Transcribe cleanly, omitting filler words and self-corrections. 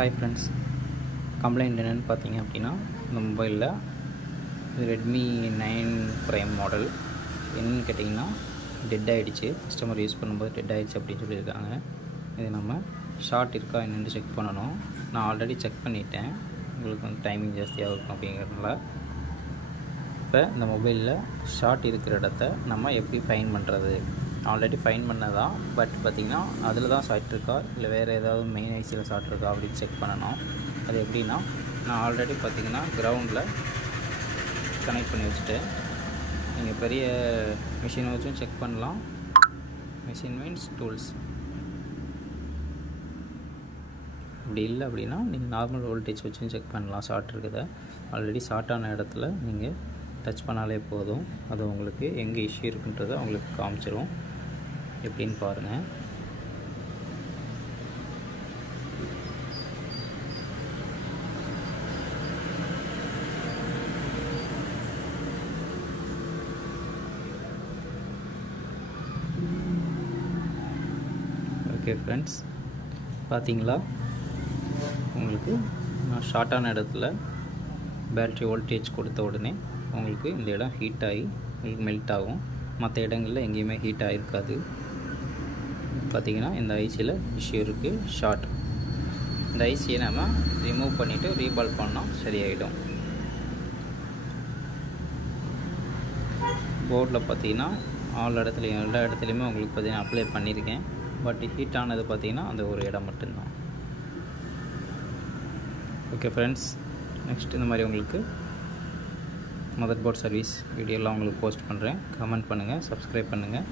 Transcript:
Hi friends, complaint என்னென்னு பார்த்தீங்க அப்படின்னா, இந்த மொபைலில் ரெட்மி 9 ப்ரைம் மாடல் என்னென்னு கேட்டிங்கன்னா டெட் ஆகிடுச்சு. கஸ்டமர் யூஸ் பண்ணும்போது டெட் ஆகிடுச்சு அப்படின்னு சொல்லியிருக்காங்க. இது நம்ம ஷார்ட் இருக்கா என்னென்னு செக் பண்ணணும். நான் ஆல்ரெடி செக் பண்ணிட்டேன், உங்களுக்கு வந்து டைமிங் ஜாஸ்தியாக இருக்கும் அப்படிங்கிறதுனால. இப்போ இந்த மொபைலில் ஷார்ட் இருக்கிற இடத்த நம்ம எப்படி ஃபைன் பண்ணுறது? ஆல்ரெடி ஃபைன் பண்ணதான், பட் பார்த்திங்கன்னா அதில் தான் ஷார்ட் இருக்கா இல்லை வேறு ஏதாவது மெயின் ஐசியில் ஷார்ட் இருக்கா அப்படின்னு செக் பண்ணணும். அது எப்படின்னா, நான் ஆல்ரெடி பார்த்திங்கன்னா கிரவுண்டில் கனெக்ட் பண்ணி வச்சுட்டேன். நீங்கள் பெரிய மிஷினை வச்சும் செக் பண்ணலாம். Machine means tools. அப்படி இல்லை அப்படின்னா நீங்கள் நார்மல் வோல்டேஜ் வச்சும் செக் பண்ணலாம். ஷார்ட் இருக்குதா, ஆல்ரெடி ஷார்ட்டான இடத்துல நீங்கள் டச் பண்ணாலே போதும். அது உங்களுக்கு எங்கே இஷ்யூ இருக்குன்றதை உங்களுக்கு காமிச்சிடும். எப்படின்னு பாருங்கள். ஓகே ஃப்ரெண்ட்ஸ், பார்த்தீங்களா, உங்களுக்கு நான் ஷார்ட்டான இடத்துல பேட்ரி வோல்டேஜ் கொடுத்த உடனே உங்களுக்கு இந்த இடம் ஹீட் ஆகி உங்களுக்கு மெல்ட் ஆகும். மற்ற இடங்களில் எங்கேயுமே ஹீட் ஆகிருக்காது. பார்த்திங்கன்னா இந்த ஐசியில் இஷ்யூ இருக்குது, ஷார்ட். இந்த ஐசியை நம்ம ரிமூவ் பண்ணிவிட்டு ரீபால் பண்ணோம், சரியாயிடும். போர்டில் பார்த்திங்கன்னா எல்லா இடத்துலையுமே உங்களுக்கு பார்த்திங்கன்னா அப்ளை பண்ணியிருக்கேன். பட் ஹீட் ஆனது பார்த்திங்கன்னா அந்த ஒரு இடம் மட்டும்தான். ஓகே ஃப்ரெண்ட்ஸ், நெக்ஸ்ட் இந்த மாதிரி உங்களுக்கு மதர் போர்ட் சர்வீஸ் வீடியோலாம் உங்களுக்கு போஸ்ட் பண்ணுறேன். கமெண்ட் பண்ணுங்கள், சப்ஸ்கிரைப் பண்ணுங்கள்.